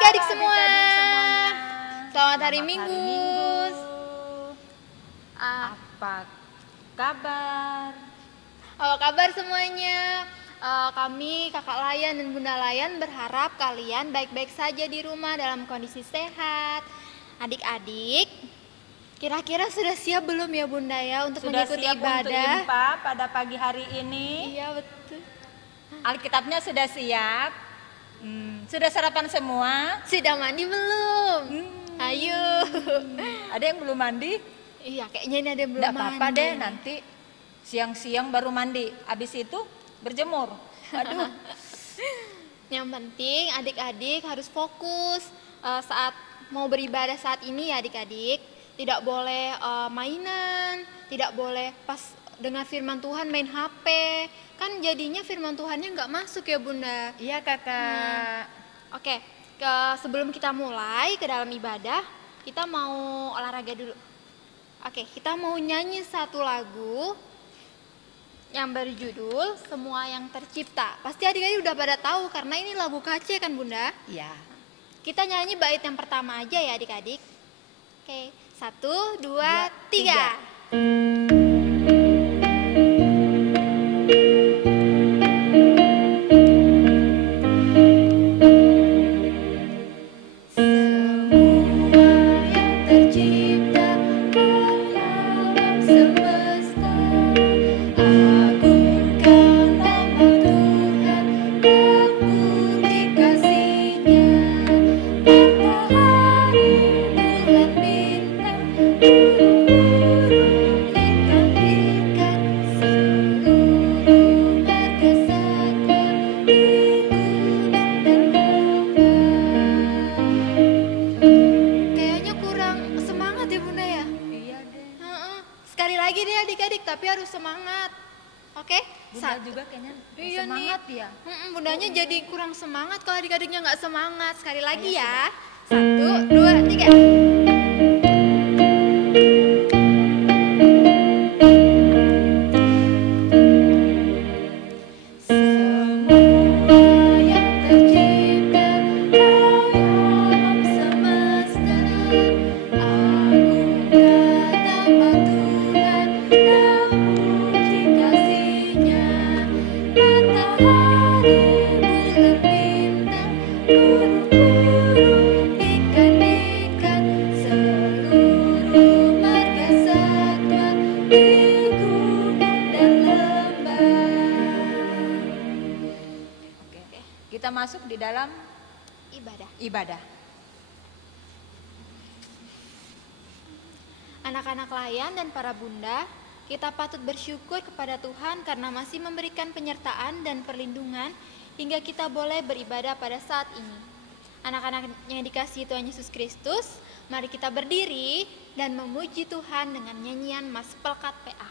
adik-adik semua. Semuanya. Selamat hari Minggu. Apa kabar? Apa kabar semuanya? Kami Kakak Layan dan Bunda Layan berharap kalian baik-baik saja di rumah dalam kondisi sehat. Adik-adik, kira-kira sudah siap belum ya Bunda ya untuk Sudah mengikuti siap ibadah? untuk IMPA pada pagi hari ini? Iya betul. Alkitabnya sudah siap. Sudah sarapan semua? Sudah mandi belum? Ayo. Ada yang belum mandi? Iya, kayaknya ini ada yang belum Tidak mandi. apa-apa deh, nanti siang-siang baru mandi. Habis itu berjemur. Aduh. Yang penting adik-adik harus fokus saat mau beribadah saat ini ya adik-adik. Tidak boleh mainan, tidak boleh pas dengar firman Tuhan main HP. Kan jadinya firman Tuhannya nggak masuk ya Bunda. Iya kakak. Oke, sebelum kita mulai ke dalam ibadah, kita mau olahraga dulu. Oke, kita mau nyanyi satu lagu yang berjudul Semua Yang Tercipta. Pasti adik-adik udah pada tahu karena ini lagu KC kan Bunda? Iya. Kita nyanyi bait yang pertama aja ya adik-adik. Oke, 1, 2, 3. Kayaknya kurang semangat ya Bunda ya? Iya deh. Sekali lagi deh adik-adik, tapi harus semangat. Oke? Bunda juga kayaknya Iya semangat nih. ya. Bundanya jadi kurang semangat kalau adik-adiknya nggak semangat. Sekali lagi ya. 1, 2, 3. Oke. Kita masuk di dalam ibadah. Anak-anak layan dan para bunda, kita patut bersyukur kepada Tuhan karena masih memberikan penyertaan dan perlindungan hingga kita boleh beribadah pada saat ini. Anak-anak yang dikasihi Tuhan Yesus Kristus, mari kita berdiri dan memuji Tuhan dengan nyanyian Mas Pelkat PA.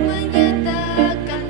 Menyatakan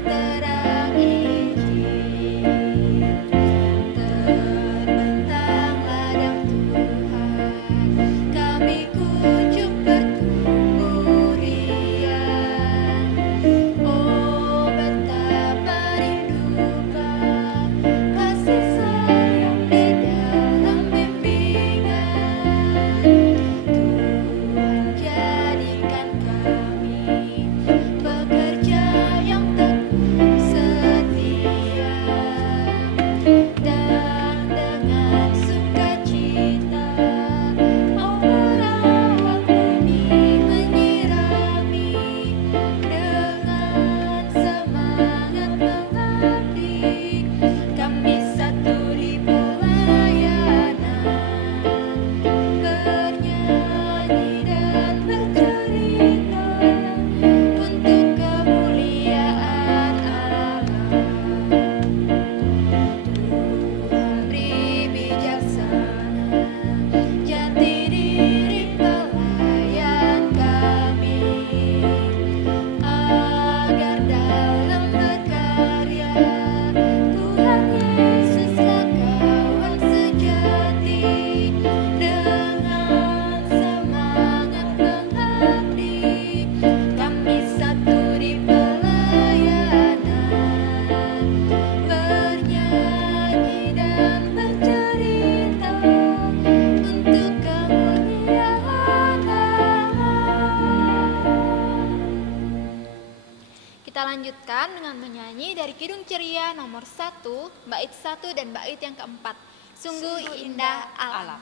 dari Kidung Ceria nomor 1, bait 1 dan bait yang keempat. Sungguh indah alam.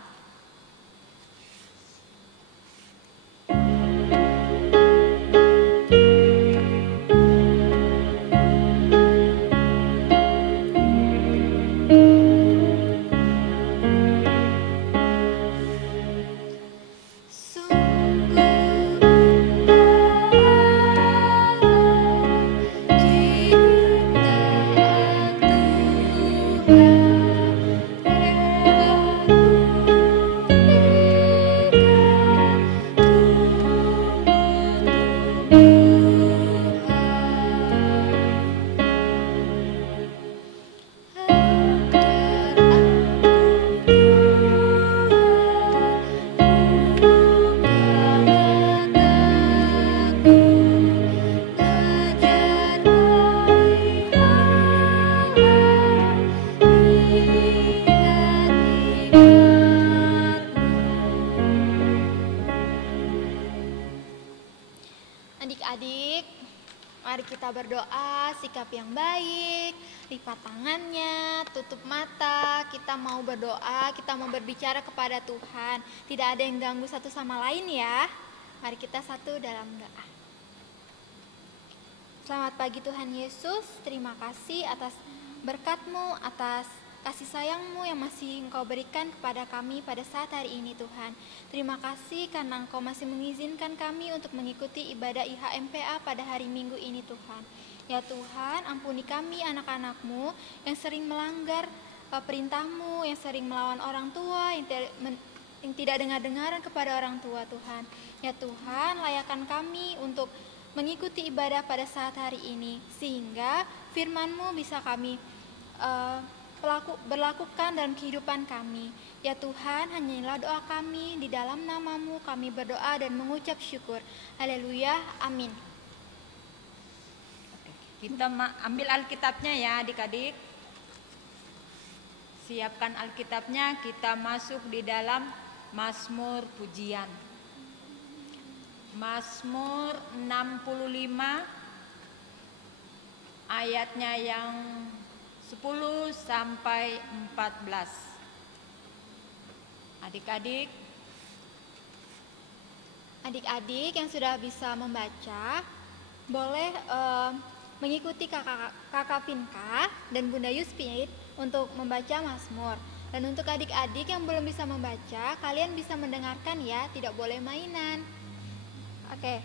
Adik-adik, mari kita berdoa, sikap yang baik, lipat tangannya, tutup mata. Kita mau berdoa, kita mau berbicara kepada Tuhan. Tidak ada yang ganggu satu sama lain ya. Mari kita satu dalam doa. Selamat pagi Tuhan Yesus, terima kasih atas berkat-Mu, atas kasih sayang-Mu yang masih Engkau berikan kepada kami pada saat hari ini Tuhan. Terima kasih karena Engkau masih mengizinkan kami untuk mengikuti ibadah IHMPA pada hari Minggu ini Tuhan. Ya Tuhan, ampuni kami anak-anak-Mu yang sering melanggar perintah-Mu, yang sering melawan orang tua, yang tidak dengar-dengaran kepada orang tua Tuhan. Ya Tuhan, layakkan kami untuk mengikuti ibadah pada saat hari ini, sehingga firman-Mu bisa kami berlakukan dalam kehidupan kami. Ya Tuhan, hanyalah doa kami, di dalam nama-Mu kami berdoa dan mengucap syukur. Haleluya, amin. Kita ambil Alkitabnya ya adik-adik. Siapkan Alkitabnya, kita masuk di dalam Mazmur Pujian. Mazmur 65 ayatnya yang 10 sampai 14. Adik-adik yang sudah bisa membaca, boleh mengikuti kakak Vinka dan Bunda Yuspin untuk membaca Mazmur. Dan untuk adik-adik yang belum bisa membaca, kalian bisa mendengarkan ya, tidak boleh mainan. Oke,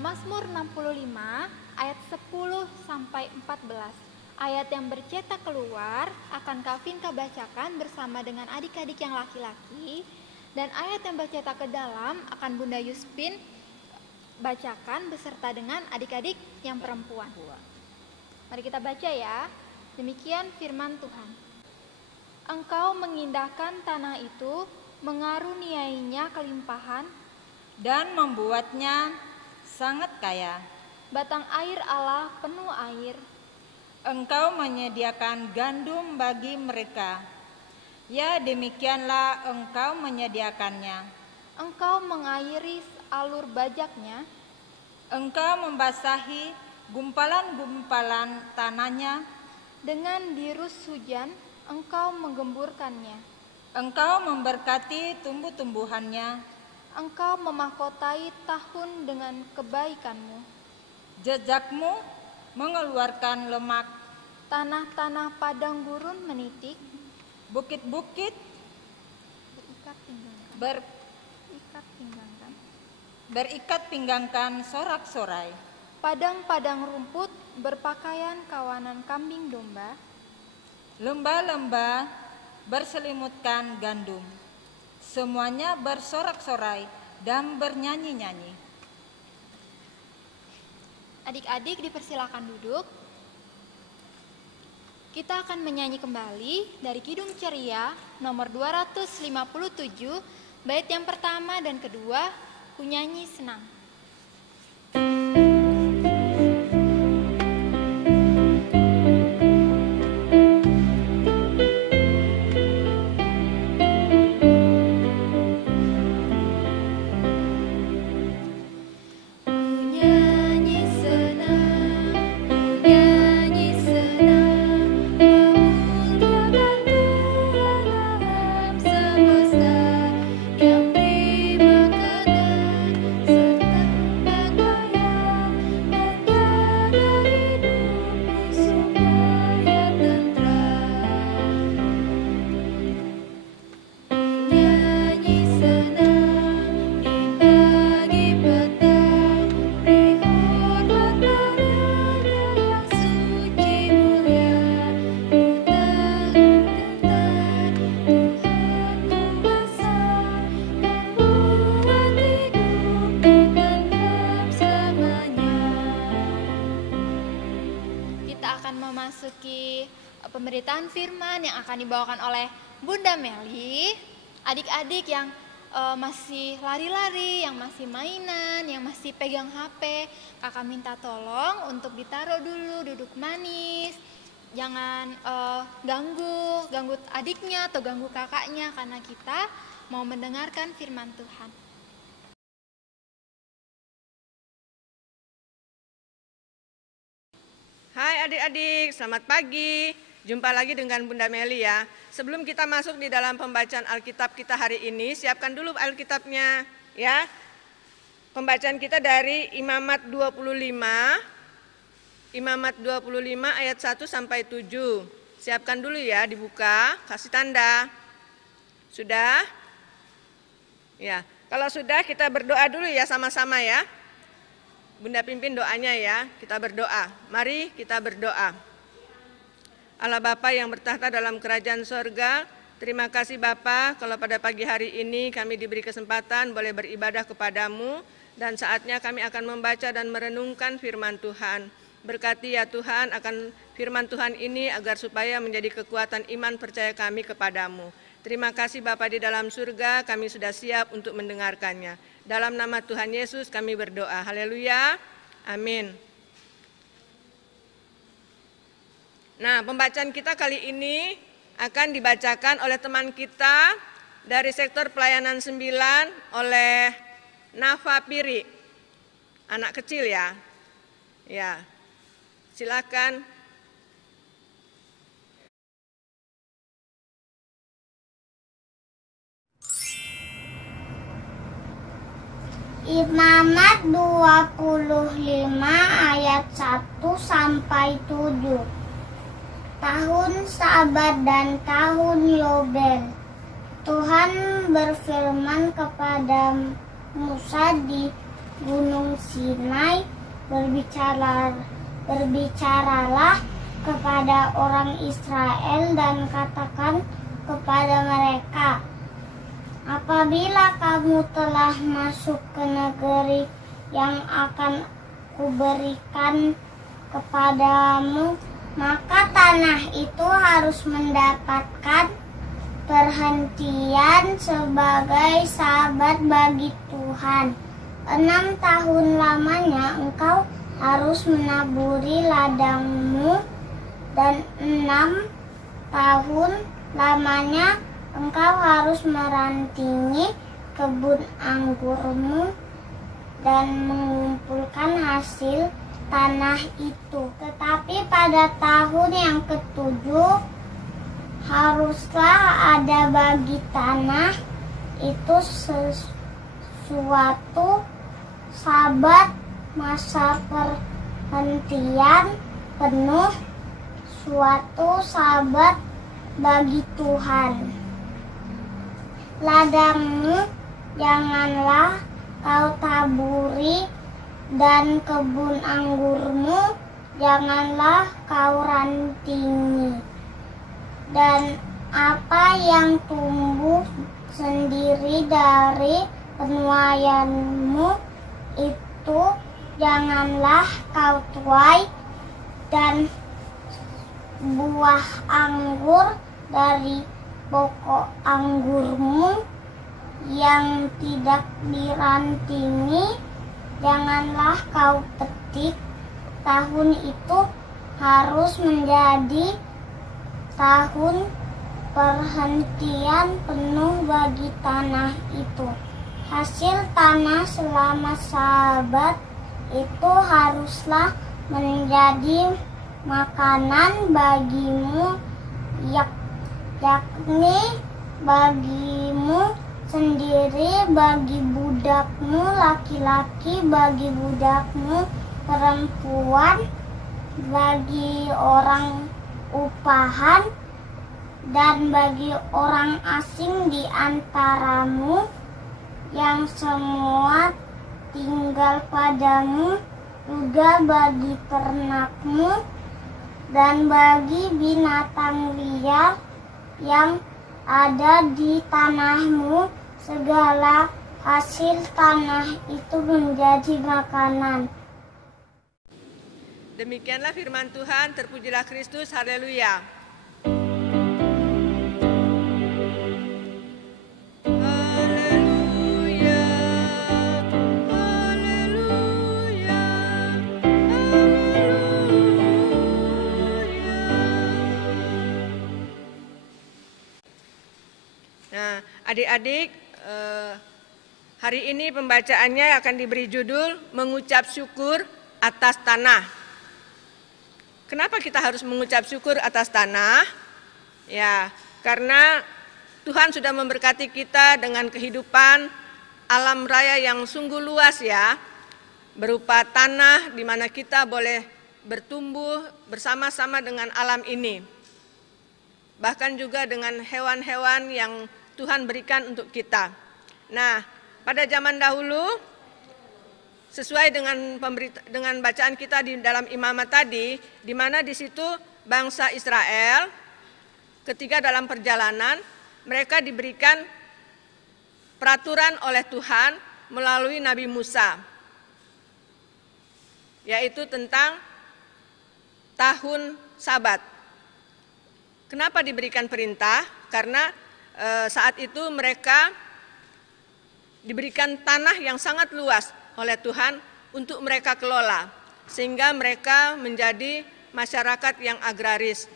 Mazmur 65 ayat 10 sampai 14. Ayat yang bercetak keluar akan Kak Vinka bacakan bersama dengan adik-adik yang laki-laki, dan ayat yang bercetak ke dalam akan Bunda Yuspin bacakan beserta dengan adik-adik yang perempuan. Mari kita baca ya. Demikian firman Tuhan. Engkau mengindahkan tanah itu, mengaruniainya kelimpahan, dan membuatnya sangat kaya. Batang air Allah penuh air. Engkau menyediakan gandum bagi mereka. Ya, demikianlah Engkau menyediakannya. Engkau mengairi alur bajaknya. Engkau membasahi gumpalan-gumpalan tanahnya. Dengan dirus hujan, Engkau menggemburkannya. Engkau memberkati tumbuh-tumbuhannya. Engkau memahkotai tahun dengan kebaikan-Mu. Jejakmu mengeluarkan lemak. Tanah-tanah padang gurun menitik. Bukit-bukit berikat pinggangkan sorak-sorai. Padang-padang rumput berpakaian kawanan kambing domba. Lembah-lembah berselimutkan gandum. Semuanya bersorak-sorai dan bernyanyi-nyanyi. Adik-adik dipersilakan duduk. Kita akan menyanyi kembali dari Kidung Ceria nomor 257, bait yang pertama dan kedua, Ku Nyanyi Senang. Ku nyanyi senang, ku nyanyi pemberitaan firman yang akan dibawakan oleh Bunda Meli. Adik-adik yang masih lari-lari, yang masih mainan, yang masih pegang HP, kakak minta tolong untuk ditaruh dulu, duduk manis. Jangan ganggu adiknya atau ganggu kakaknya, karena kita mau mendengarkan firman Tuhan. Hai adik-adik, selamat pagi. Jumpa lagi dengan Bunda Meli ya. Sebelum kita masuk di dalam pembacaan Alkitab kita hari ini, siapkan dulu Alkitabnya ya. Pembacaan kita dari Imamat 25. Imamat 25 ayat 1 sampai 7. Siapkan dulu ya, dibuka, kasih tanda. Sudah? Ya, kalau sudah kita berdoa dulu ya sama-sama ya. Bunda pimpin doanya ya, kita berdoa. Mari kita berdoa. Allah Bapa yang bertahta dalam kerajaan sorga, terima kasih Bapa kalau pada pagi hari ini kami diberi kesempatan boleh beribadah kepadamu, dan saatnya kami akan membaca dan merenungkan firman Tuhan. Berkati ya Tuhan akan firman Tuhan ini agar supaya menjadi kekuatan iman percaya kami kepadamu. Terima kasih Bapa di dalam surga, kami sudah siap untuk mendengarkannya. Dalam nama Tuhan Yesus kami berdoa. Haleluya. Amin. Nah, pembacaan kita kali ini akan dibacakan oleh teman kita dari sektor pelayanan 9 oleh Nafa Piri. Anak kecil ya. Ya. Silakan. Imamat 25 ayat 1 sampai 7. Tahun Sabat dan tahun Yobel. Tuhan berfirman kepada Musa di Gunung Sinai, berbicaralah kepada orang Israel dan katakan kepada mereka, apabila kamu telah masuk ke negeri yang akan kuberikan kepadamu, maka tanah itu harus mendapatkan perhentian sebagai sabat bagi Tuhan. 6 tahun lamanya engkau harus menaburi ladangmu, dan 6 tahun lamanya engkau harus merantingi kebun anggurmu dan mengumpulkan hasil tanah itu. Tetapi pada tahun yang ke-7 haruslah ada bagi tanah itu sesuatu sabat, masa perhentian penuh, suatu sabat bagi Tuhan. Ladangmu janganlah kau taburi, dan kebun anggurmu janganlah kau rantingi. Dan apa yang tumbuh sendiri dari penuaianmu itu janganlah kau tuai, dan buah anggur dari pokok anggurmu yang tidak dirantingi janganlah kau petik. Tahun itu harus menjadi tahun perhentian penuh bagi tanah itu. Hasil tanah selama sabat itu haruslah menjadi makanan bagimu, yakni bagimu sendiri, bagi budakmu laki-laki, bagi budakmu perempuan, bagi orang upahan, dan bagi orang asing di antaramu yang semua tinggal padamu, juga bagi ternakmu dan bagi binatang liar yang ada di tanahmu. Segala hasil tanah itu menjadi makanan. Demikianlah firman Tuhan, terpujilah Kristus, haleluya. Haleluya, haleluya, haleluya. Nah, adik-adik, hari ini pembacaannya akan diberi judul mengucap syukur atas tanah. Kenapa kita harus mengucap syukur atas tanah? Ya, karena Tuhan sudah memberkati kita dengan kehidupan alam raya yang sungguh luas ya, berupa tanah di mana kita boleh bertumbuh bersama-sama dengan alam ini. Bahkan juga dengan hewan-hewan yang Tuhan berikan untuk kita. Nah, pada zaman dahulu, sesuai dengan bacaan kita di dalam imamat tadi, di mana di situ bangsa Israel ketika dalam perjalanan mereka diberikan peraturan oleh Tuhan melalui Nabi Musa, yaitu tentang tahun Sabat. Kenapa diberikan perintah? Karena saat itu mereka diberikan tanah yang sangat luas oleh Tuhan untuk mereka kelola, sehingga mereka menjadi masyarakat yang agraris.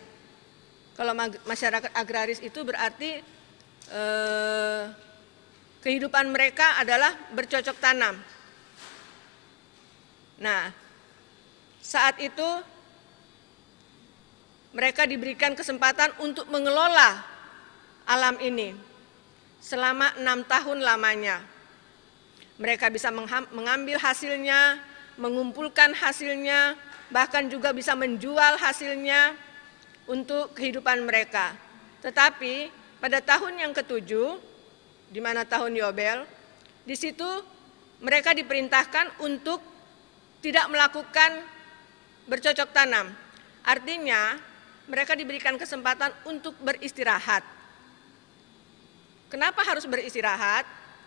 Kalau masyarakat agraris itu berarti kehidupan mereka adalah bercocok tanam. Nah, saat itu mereka diberikan kesempatan untuk mengelola alam ini selama 6 tahun lamanya. Mereka bisa mengambil hasilnya, mengumpulkan hasilnya, bahkan juga bisa menjual hasilnya untuk kehidupan mereka. Tetapi pada tahun yang ke-7, di mana tahun Yobel, di situ mereka diperintahkan untuk tidak melakukan bercocok tanam. Artinya mereka diberikan kesempatan untuk beristirahat. Kenapa harus beristirahat?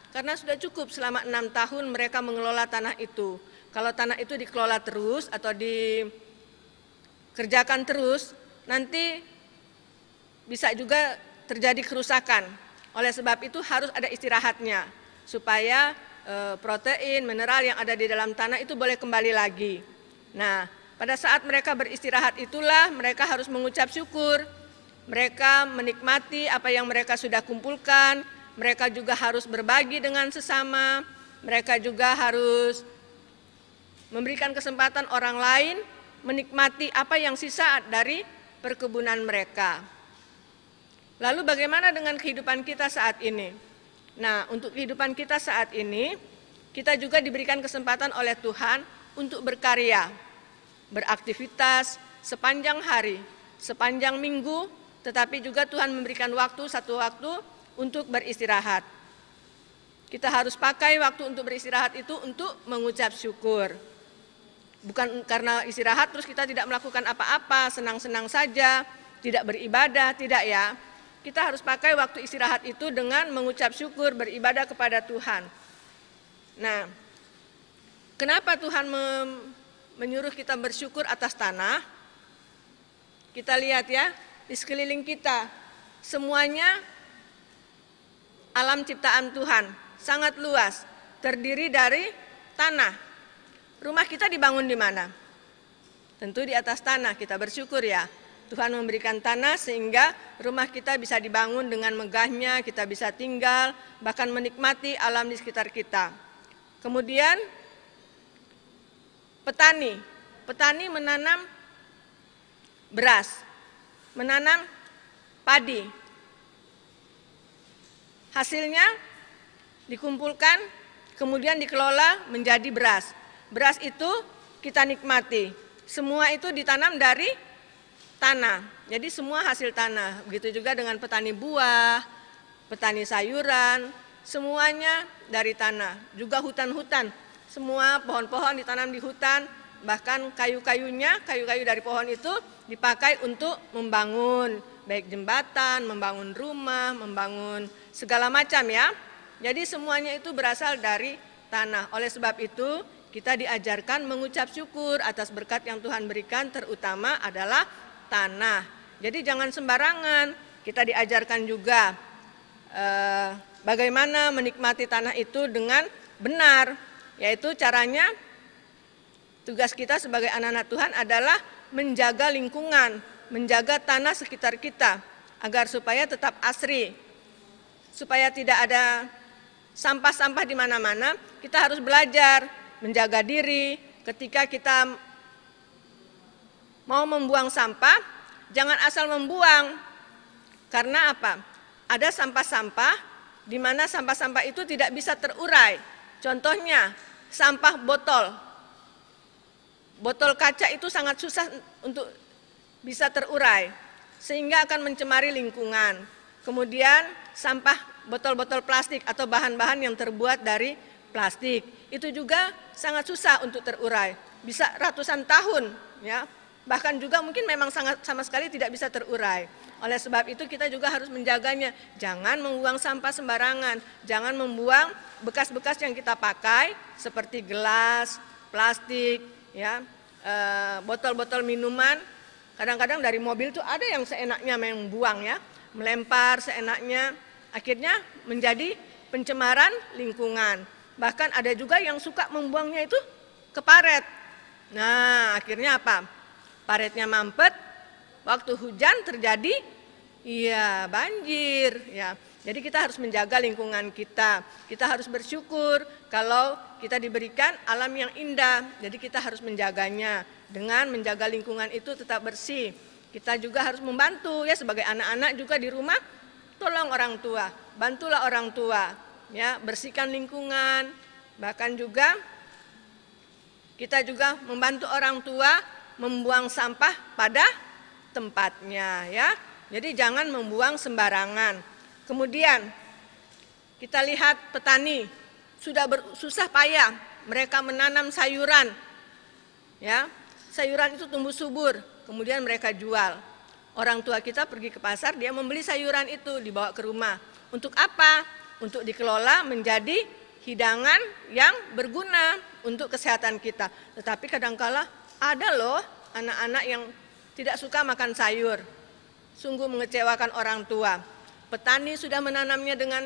Karena sudah cukup selama 6 tahun mereka mengelola tanah itu. Kalau tanah itu dikelola terus atau dikerjakan terus, nanti bisa juga terjadi kerusakan. Oleh sebab itu harus ada istirahatnya, supaya protein, mineral yang ada di dalam tanah itu boleh kembali lagi. Nah, pada saat mereka beristirahat itulah mereka harus mengucap syukur. Mereka menikmati apa yang mereka sudah kumpulkan. Mereka juga harus berbagi dengan sesama, mereka juga harus memberikan kesempatan orang lain menikmati apa yang sisa dari perkebunan mereka. Lalu bagaimana dengan kehidupan kita saat ini? Nah, untuk kehidupan kita saat ini, kita juga diberikan kesempatan oleh Tuhan untuk berkarya, beraktivitas sepanjang hari, sepanjang minggu, tetapi juga Tuhan memberikan satu waktu untuk beristirahat. Kita harus pakai waktu untuk beristirahat itu untuk mengucap syukur. Bukan karena istirahat terus kita tidak melakukan apa-apa, senang-senang saja, tidak beribadah, tidak ya. Kita harus pakai waktu istirahat itu dengan mengucap syukur, beribadah kepada Tuhan. Nah, kenapa Tuhan menyuruh kita bersyukur atas tanah? Kita lihat ya, di sekeliling kita, semuanya alam ciptaan Tuhan, sangat luas, terdiri dari tanah. Rumah kita dibangun di mana? Tentu di atas tanah, kita bersyukur ya. Tuhan memberikan tanah sehingga rumah kita bisa dibangun dengan megahnya, kita bisa tinggal, bahkan menikmati alam di sekitar kita. Kemudian petani menanam beras, menanam padi. Hasilnya dikumpulkan, kemudian dikelola menjadi beras. Beras itu kita nikmati. Semua itu ditanam dari tanah. Jadi semua hasil tanah. Begitu juga dengan petani buah, petani sayuran, semuanya dari tanah. Juga hutan-hutan. Semua pohon-pohon ditanam di hutan, bahkan kayu-kayunya, kayu-kayu dari pohon itu dipakai untuk membangun baik jembatan, membangun rumah, membangun segala macam ya. Jadi semuanya itu berasal dari tanah. Oleh sebab itu kita diajarkan mengucap syukur atas berkat yang Tuhan berikan, terutama adalah tanah. Jadi jangan sembarangan, kita diajarkan juga bagaimana menikmati tanah itu dengan benar, yaitu caranya tugas kita sebagai anak-anak Tuhan adalah menjaga lingkungan, menjaga tanah sekitar kita agar supaya tetap asri, supaya tidak ada sampah-sampah di mana-mana. Kita harus belajar menjaga diri ketika kita mau membuang sampah, jangan asal membuang. Karena apa? Ada sampah-sampah di mana sampah-sampah itu tidak bisa terurai. Contohnya sampah botol. Botol kaca itu sangat susah untuk bisa terurai, sehingga akan mencemari lingkungan. Kemudian sampah botol-botol plastik atau bahan-bahan yang terbuat dari plastik, itu juga sangat susah untuk terurai, bisa ratusan tahun, ya. Bahkan juga mungkin memang sama sekali tidak bisa terurai. Oleh sebab itu kita juga harus menjaganya. Jangan membuang sampah sembarangan, jangan membuang bekas-bekas yang kita pakai seperti gelas, plastik, ya, botol-botol minuman. Kadang-kadang dari mobil tuh ada yang seenaknya membuang, ya, melempar seenaknya, akhirnya menjadi pencemaran lingkungan. Bahkan ada juga yang suka membuangnya itu ke paret. Nah, akhirnya apa? Paretnya mampet, waktu hujan terjadi banjir, ya. Jadi kita harus menjaga lingkungan kita. Kita harus bersyukur kalau kita diberikan alam yang indah. Jadi kita harus menjaganya dengan menjaga lingkungan itu tetap bersih. Kita juga harus membantu, ya, sebagai anak-anak juga di rumah, tolong orang tua, bantulah orang tua, ya, bersihkan lingkungan. Bahkan juga kita juga membantu orang tua membuang sampah pada tempatnya, ya. Jadi jangan membuang sembarangan. Kemudian kita lihat petani sudah susah payah mereka menanam sayuran, ya. Sayuran itu tumbuh subur, kemudian mereka jual. Orang tua kita pergi ke pasar, dia membeli sayuran itu dibawa ke rumah. Untuk apa? Untuk dikelola menjadi hidangan yang berguna untuk kesehatan kita. Tetapi kadangkala ada loh anak-anak yang tidak suka makan sayur. Sungguh mengecewakan orang tua. Petani sudah menanamnya dengan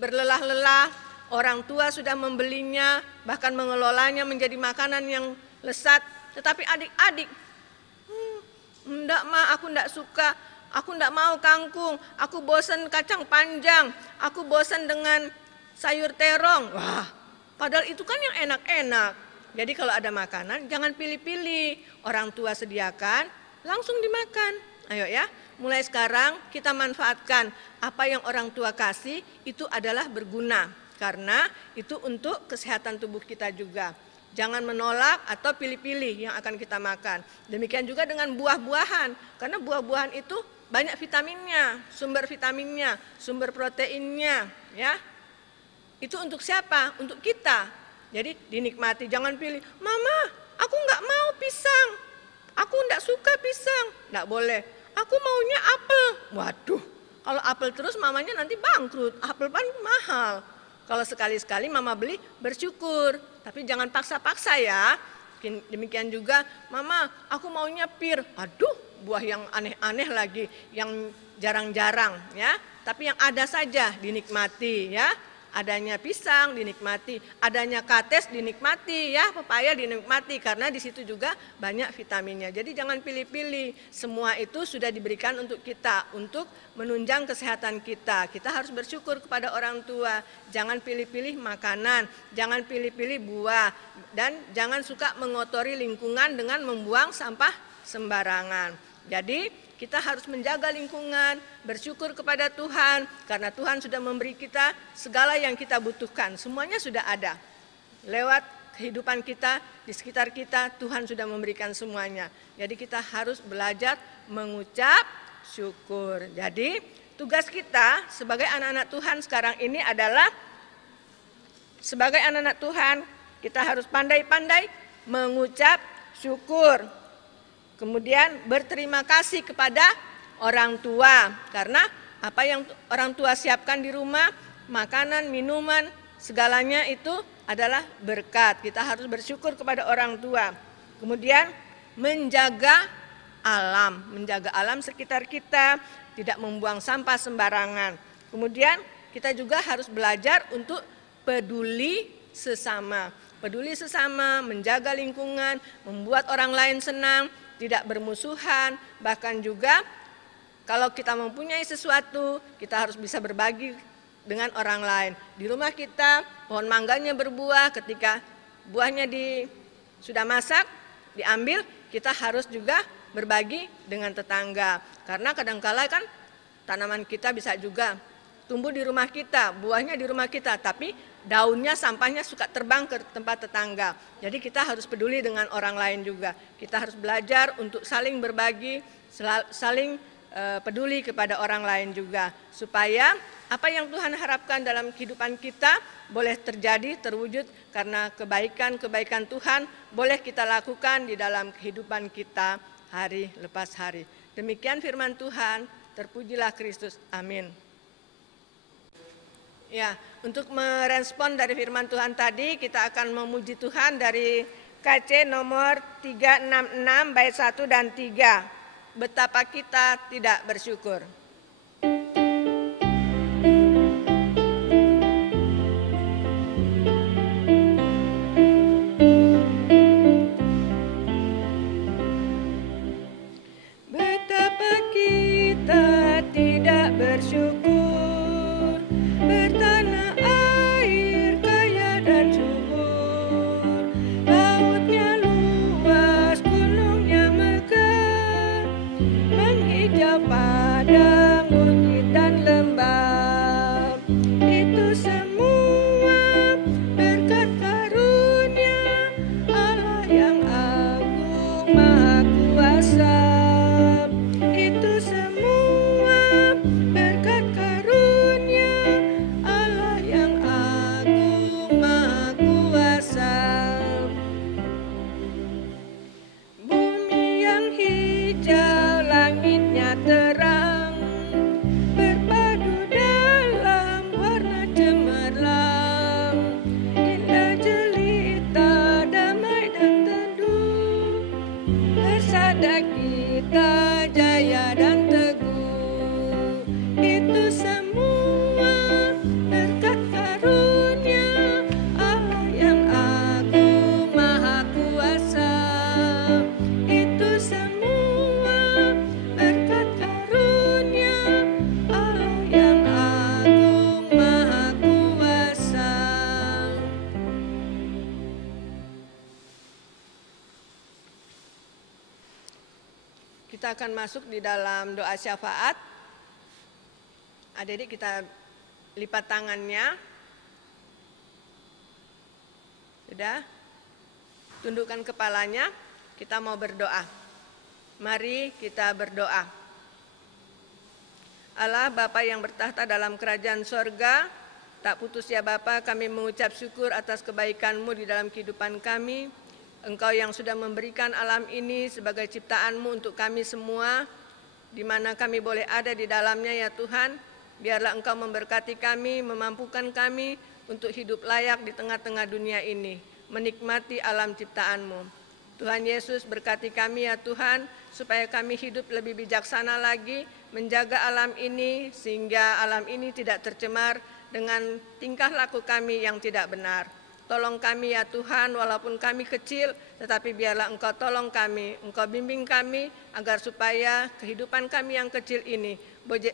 berlelah-lelah, orang tua sudah membelinya, bahkan mengelolanya menjadi makanan yang lesat. Tetapi adik-adik, enggak ma, aku enggak suka, aku enggak mau kangkung, aku bosan kacang panjang, aku bosan dengan sayur terong. Wah, padahal itu kan yang enak-enak. Jadi kalau ada makanan jangan pilih-pilih, orang tua sediakan, langsung dimakan. Ayo ya, mulai sekarang kita manfaatkan apa yang orang tua kasih, itu adalah berguna. Karena itu untuk kesehatan tubuh kita juga. Jangan menolak atau pilih-pilih yang akan kita makan. Demikian juga dengan buah-buahan, karena buah-buahan itu banyak vitaminnya, sumber proteinnya, ya. Itu untuk siapa? Untuk kita. Jadi dinikmati, jangan pilih, mama aku nggak mau pisang, aku nggak suka pisang, nggak boleh. Aku maunya apel. Waduh, kalau apel terus mamanya nanti bangkrut, apel kan mahal. Kalau sekali-sekali mama beli, bersyukur, tapi jangan paksa-paksa ya. Demikian juga, mama aku maunya pir. Aduh, buah yang aneh-aneh lagi, yang jarang-jarang ya. Tapi yang ada saja dinikmati ya. Adanya pisang dinikmati, adanya kates dinikmati ya, pepaya dinikmati karena di situ juga banyak vitaminnya. Jadi jangan pilih-pilih, semua itu sudah diberikan untuk kita, untuk menunjang kesehatan kita. Kita harus bersyukur kepada orang tua, jangan pilih-pilih makanan, jangan pilih-pilih buah, dan jangan suka mengotori lingkungan dengan membuang sampah sembarangan. Jadi kita harus menjaga lingkungan, bersyukur kepada Tuhan, karena Tuhan sudah memberi kita segala yang kita butuhkan. Semuanya sudah ada. Lewat kehidupan kita, di sekitar kita, Tuhan sudah memberikan semuanya. Jadi kita harus belajar mengucap syukur. Jadi tugas kita sebagai anak-anak Tuhan sekarang ini adalah, sebagai anak-anak Tuhan, kita harus pandai-pandai mengucap syukur. Kemudian berterima kasih kepada orang tua, karena apa yang orang tua siapkan di rumah, makanan, minuman, segalanya itu adalah berkat. Kita harus bersyukur kepada orang tua. Kemudian menjaga alam sekitar kita, tidak membuang sampah sembarangan. Kemudian kita juga harus belajar untuk peduli sesama. Peduli sesama, menjaga lingkungan, membuat orang lain senang, tidak bermusuhan, bahkan juga kalau kita mempunyai sesuatu, kita harus bisa berbagi dengan orang lain. Di rumah kita, pohon mangganya berbuah, ketika buahnya sudah masak, diambil, kita harus juga berbagi dengan tetangga. Karena kadangkala kan tanaman kita bisa juga tumbuh di rumah kita, buahnya di rumah kita, tapi daunnya, sampahnya suka terbang ke tempat tetangga. Jadi kita harus peduli dengan orang lain juga. Kita harus belajar untuk saling berbagi, saling peduli kepada orang lain juga. Supaya apa yang Tuhan harapkan dalam kehidupan kita boleh terjadi, terwujud, karena kebaikan-kebaikan Tuhan boleh kita lakukan di dalam kehidupan kita hari lepas hari. Demikian firman Tuhan, terpujilah Kristus. Amin. Ya, untuk merespon dari firman Tuhan tadi, kita akan memuji Tuhan dari KC nomor 366 bait 1 dan 3. Betapa kita tidak bersyukur. Betapa kita tidak bersyukur, bertanah air kaya dan subur, lautnya luas, gunungnya megah, menghijau padang, bukit dan lembah. Itu semua berkat karunia Allah yang agung maha kuasa. Itu semua berkat karunia Allah yang agung maha kuasa. Bumi yang hijau, langitnya terang, berpadu dalam warna cemerlang, indah jelita, damai dan teduh, bersada kita jaya dan teguh. Itu semua berkat karunia Allah yang agung maha kuasa. Itu semua berkat karunia Allah yang agung maha kuasa. Kita akan masuk di dalam doa syafaat. Adik-adik kita lipat tangannya. Sudah? Tundukkan kepalanya. Kita mau berdoa. Mari kita berdoa. Allah Bapa yang bertahta dalam kerajaan sorga, tak putus ya Bapa, kami mengucap syukur atas kebaikan-Mu di dalam kehidupan kami. Engkau yang sudah memberikan alam ini sebagai ciptaan-Mu untuk kami semua, di mana kami boleh ada di dalamnya ya Tuhan. Biarlah Engkau memberkati kami, memampukan kami untuk hidup layak di tengah-tengah dunia ini, menikmati alam ciptaan-Mu. Tuhan Yesus berkati kami ya Tuhan, supaya kami hidup lebih bijaksana lagi, menjaga alam ini, sehingga alam ini tidak tercemar dengan tingkah laku kami yang tidak benar. Tolong kami ya Tuhan, walaupun kami kecil, tetapi biarlah Engkau tolong kami, Engkau bimbing kami, agar supaya kehidupan kami yang kecil ini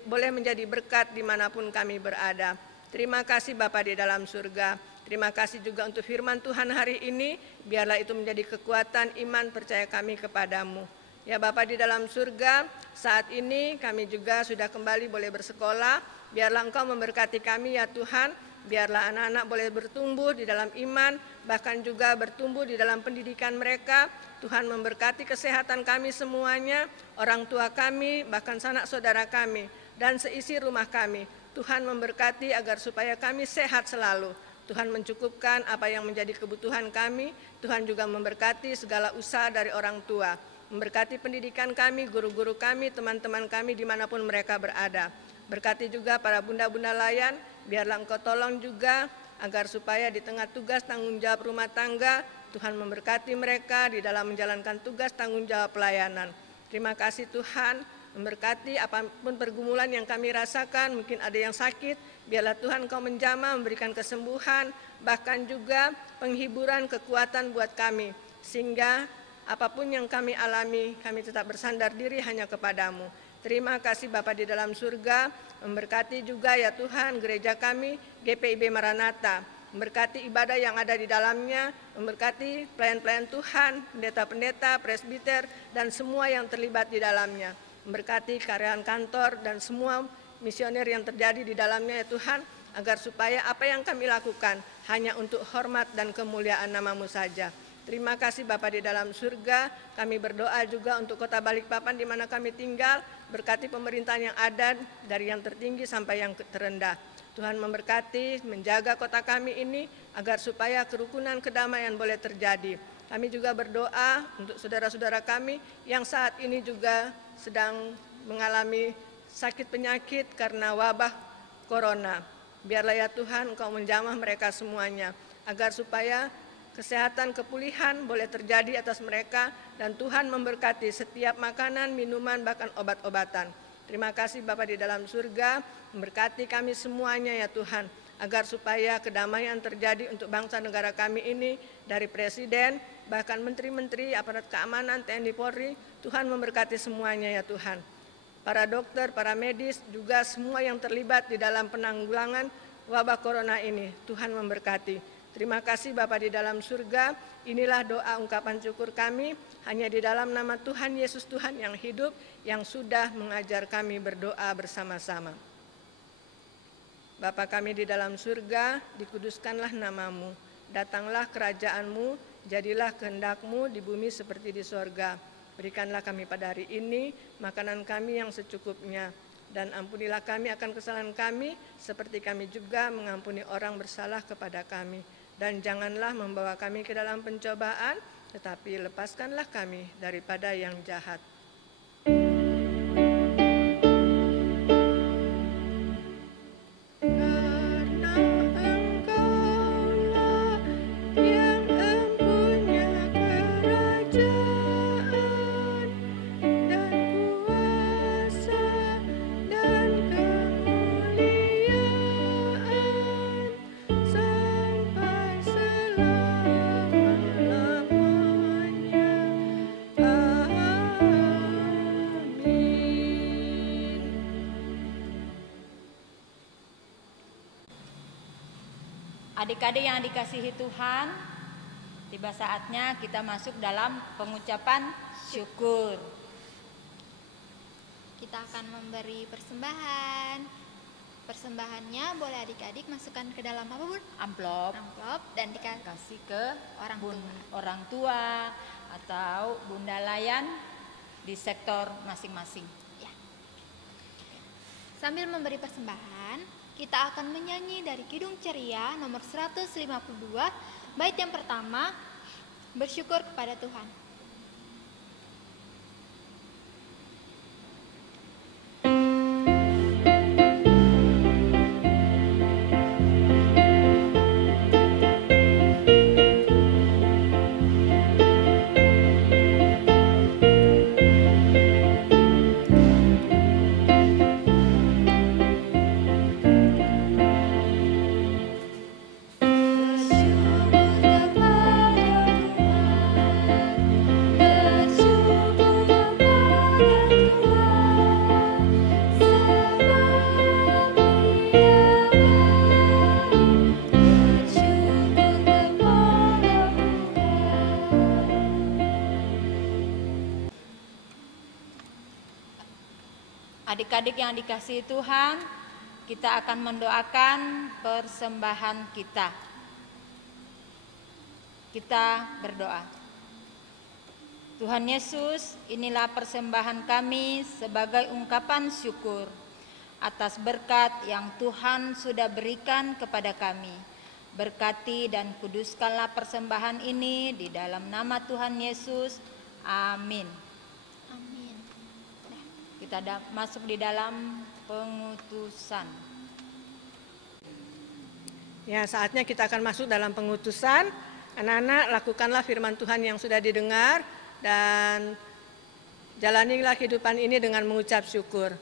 boleh menjadi berkat dimanapun kami berada. Terima kasih Bapa di dalam surga. Terima kasih juga untuk firman Tuhan hari ini, biarlah itu menjadi kekuatan iman percaya kami kepadamu. Ya Bapa di dalam surga, saat ini kami juga sudah kembali boleh bersekolah, biarlah Engkau memberkati kami ya Tuhan. Biarlah anak-anak boleh bertumbuh di dalam iman, bahkan juga bertumbuh di dalam pendidikan mereka. Tuhan memberkati kesehatan kami semuanya, orang tua kami, bahkan sanak saudara kami, dan seisi rumah kami. Tuhan memberkati agar supaya kami sehat selalu. Tuhan mencukupkan apa yang menjadi kebutuhan kami. Tuhan juga memberkati segala usaha dari orang tua. Memberkati pendidikan kami, guru-guru kami, teman-teman kami dimanapun mereka berada. Berkati juga para bunda-bunda layan, biarlah Engkau tolong juga agar supaya di tengah tugas tanggung jawab rumah tangga, Tuhan memberkati mereka di dalam menjalankan tugas tanggung jawab pelayanan. Terima kasih Tuhan, memberkati apapun pergumulan yang kami rasakan, mungkin ada yang sakit, biarlah Tuhan Engkau menjamah, memberikan kesembuhan, bahkan juga penghiburan, kekuatan buat kami, sehingga apapun yang kami alami, kami tetap bersandar diri hanya kepadamu. Terima kasih Bapa di dalam surga, memberkati juga ya Tuhan gereja kami, GPIB Maranatha, memberkati ibadah yang ada di dalamnya, memberkati pelayan-pelayan Tuhan, pendeta-pendeta, presbiter, dan semua yang terlibat di dalamnya. Memberkati karyawan kantor dan semua misioner yang terjadi di dalamnya ya Tuhan, agar supaya apa yang kami lakukan hanya untuk hormat dan kemuliaan nama-Mu saja. Terima kasih Bapa di dalam surga, kami berdoa juga untuk kota Balikpapan di mana kami tinggal, berkati pemerintahan yang ada dari yang tertinggi sampai yang terendah. Tuhan memberkati, menjaga kota kami ini agar supaya kerukunan, kedamaian boleh terjadi. Kami juga berdoa untuk saudara-saudara kami yang saat ini juga sedang mengalami sakit penyakit karena wabah corona. Biarlah ya Tuhan Engkau menjamah mereka semuanya, agar supaya kesehatan, kepulihan boleh terjadi atas mereka, dan Tuhan memberkati setiap makanan, minuman, bahkan obat-obatan. Terima kasih Bapa di dalam surga, memberkati kami semuanya ya Tuhan, agar supaya kedamaian terjadi untuk bangsa negara kami ini, dari Presiden, bahkan menteri-menteri, aparat keamanan, TNI Polri, Tuhan memberkati semuanya ya Tuhan. Para dokter, para medis, juga semua yang terlibat di dalam penanggulangan wabah corona ini, Tuhan memberkati. Terima kasih Bapa di dalam surga, inilah doa ungkapan syukur kami, hanya di dalam nama Tuhan Yesus Tuhan yang hidup, yang sudah mengajar kami berdoa bersama-sama. Bapa kami di dalam surga, dikuduskanlah nama-Mu, datanglah kerajaan-Mu, jadilah kehendak-Mu di bumi seperti di sorga. Berikanlah kami pada hari ini makanan kami yang secukupnya, dan ampunilah kami akan kesalahan kami, seperti kami juga mengampuni orang bersalah kepada kami. Dan janganlah membawa kami ke dalam pencobaan, tetapi lepaskanlah kami daripada yang jahat. Adik-adik yang dikasihi Tuhan, tiba saatnya kita masuk dalam pengucapan syukur. Kita akan memberi persembahan. Persembahannya boleh adik-adik masukkan ke dalam apa, Bun? Amplop Dan kasih ke orang tua. tua atau bunda layan di sektor masing-masing. Ya. Sambil memberi persembahan, kita akan menyanyi dari Kidung Ceria nomor 152, bait yang pertama, bersyukur kepada Tuhan. Adik-adik yang dikasihi Tuhan, kita akan mendoakan persembahan kita. Kita berdoa. Tuhan Yesus, inilah persembahan kami sebagai ungkapan syukur atas berkat yang Tuhan sudah berikan kepada kami. Berkati dan kuduskanlah persembahan ini di dalam nama Tuhan Yesus. Amin. Amin. Kita masuk di dalam pengutusan. Ya, saatnya kita akan masuk dalam pengutusan. Anak-anak, lakukanlah firman Tuhan yang sudah didengar dan jalanilah kehidupan ini dengan mengucap syukur.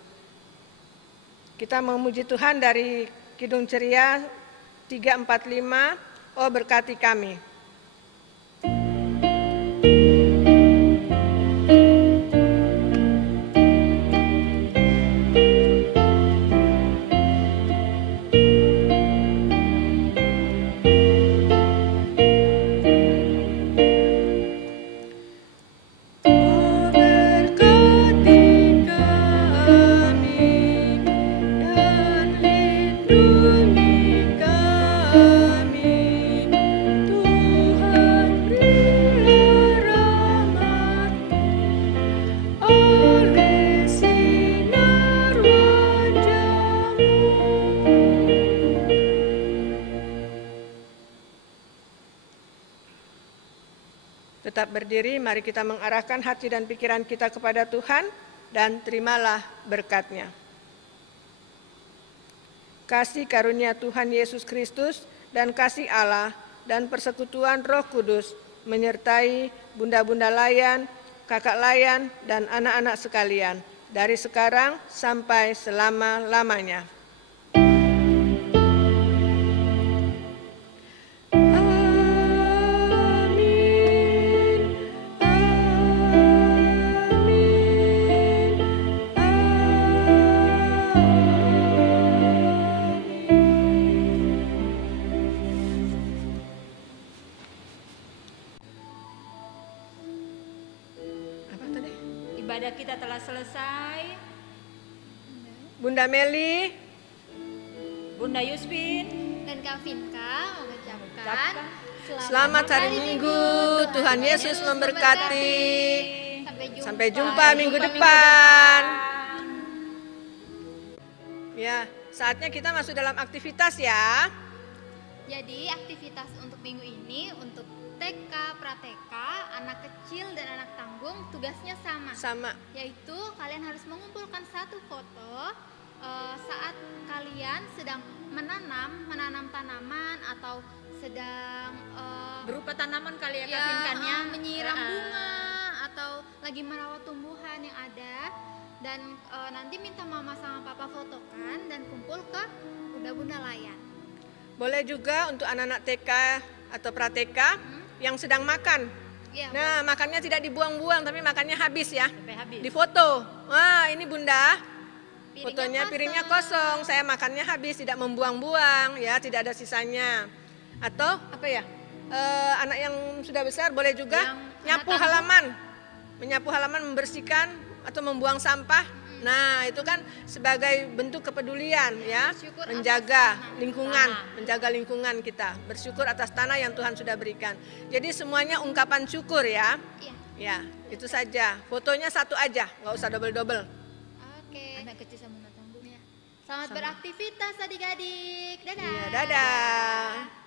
Kita memuji Tuhan dari Kidung Ceria 345, oh berkati kami. Tetap berdiri, mari kita mengarahkan hati dan pikiran kita kepada Tuhan dan terimalah berkat-Nya. Kasih karunia Tuhan Yesus Kristus dan kasih Allah dan persekutuan Roh Kudus menyertai bunda-bunda layan, kakak layan, dan anak-anak sekalian dari sekarang sampai selama-lamanya. Ibadah kita telah selesai. Bunda Meli, Bunda Yuspin, Dan Kak Vinka mengucapkan selamat hari Minggu. Tuhan Yesus memberkati. Sampai jumpa minggu depan. Ya, saatnya kita masuk dalam aktivitas ya. Jadi aktivitas untuk minggu ini untuk TK, Prateka, anak kecil dan anak tanggung tugasnya sama. Yaitu kalian harus mengumpulkan satu foto saat kalian sedang menanam tanaman atau sedang berupa tanaman kali ya Kak Vinka-nya. Menyiram bunga atau lagi merawat tumbuhan yang ada. Dan nanti minta mama sama papa fotokan dan kumpul ke bunda-bunda layan. Boleh juga untuk anak-anak TK atau Prateka yang sedang makan. Ya, Nah, makannya tidak dibuang-buang tapi makannya habis ya. Sampai habis. Difoto. Wah, ini Bunda. piringnya Piringnya kosong. Saya makannya habis, tidak membuang-buang ya, tidak ada sisanya. Atau apa ya? Anak yang sudah besar boleh juga nyapu halaman. Menyapu halaman, membersihkan atau membuang sampah. Nah, itu kan sebagai bentuk kepedulian ya, Bersyukur menjaga atas lingkungan, menjaga lingkungan kita, bersyukur atas tanah yang Tuhan sudah berikan. Jadi semuanya ungkapan syukur ya. Iya. Ya, itu saja. Fotonya satu aja, nggak usah double-double. Oke. Anak kecil sama anak tanggung. Selamat beraktivitas adik-adik. Dadah. Iya, dadah.